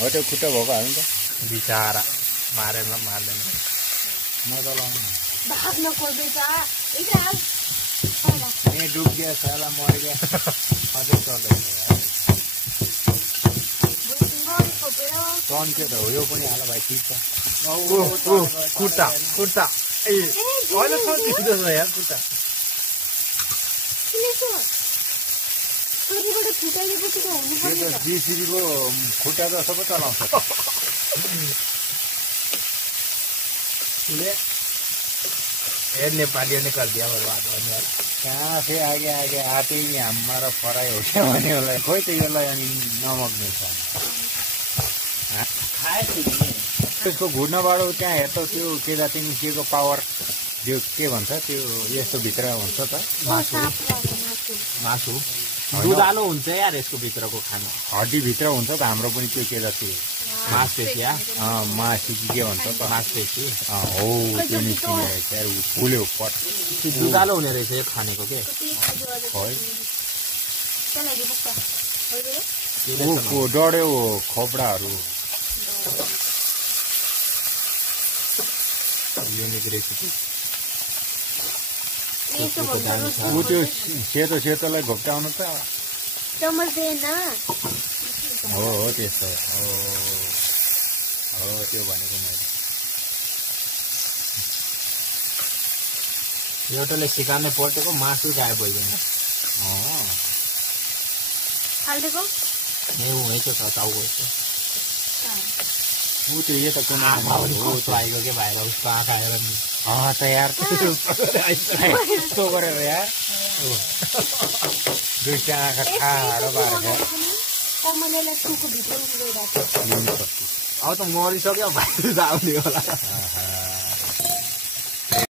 हो त्यो खुट्टा भएको हाल्नु त बिचारा मारेन मार्दैन नचलाउनु भाग्न खोज्दैछ इक्राल ए डुब गया साला मर गया अझै चल्दैन टन्क्यो त हो यो पनि हाल भाइ ठिक छ खुट्टा खुट्टा ए अहिले छ यार खुट्टा त्यो त जिसिबीको खुट्टा त सबै चलाउँछ ये नेपालियों ने कर दिया बर्बाद कहाँ से आगे आगे आते ही हमारा पराई हो गया भने होला खोइ त यसलाई अनि नमग्ने छ त्यसको घुर्नबाट त्यहाँ हेर्छ त्यो के जाति निस्किएको पावर त्यो के भन्छ त्यो यस्तो भित्र हुन्छ त मासु दुधालो हुन्छ यार यसको भित्रको खाना हड्डी भित्र हुन्छ त हाम्रो पनि त्यो के जाति मासपेशी मासु के भन्छ त मासपेशी हो त्यो निस्किन्छ फुल्यो पट दुधालो हुने रहेछ यो खानेको के डढ्यो खोपडाहरू युनिक रेसिपी ऊ त्यो सेतो सेतोलाई घोप्टाउनु त हो त्यस्तो हो त्यो भनेको मैले एउटाले सिकाउने पटेको मासु गायब भइदैन ऊ त्यो यता कुन आएको के भएर उसको आँखा हेर नि त यार यस्तो गरेर यार दुईटा आँखा ठाडो पारेर अब त मरिसक्यो भाइ आउने होला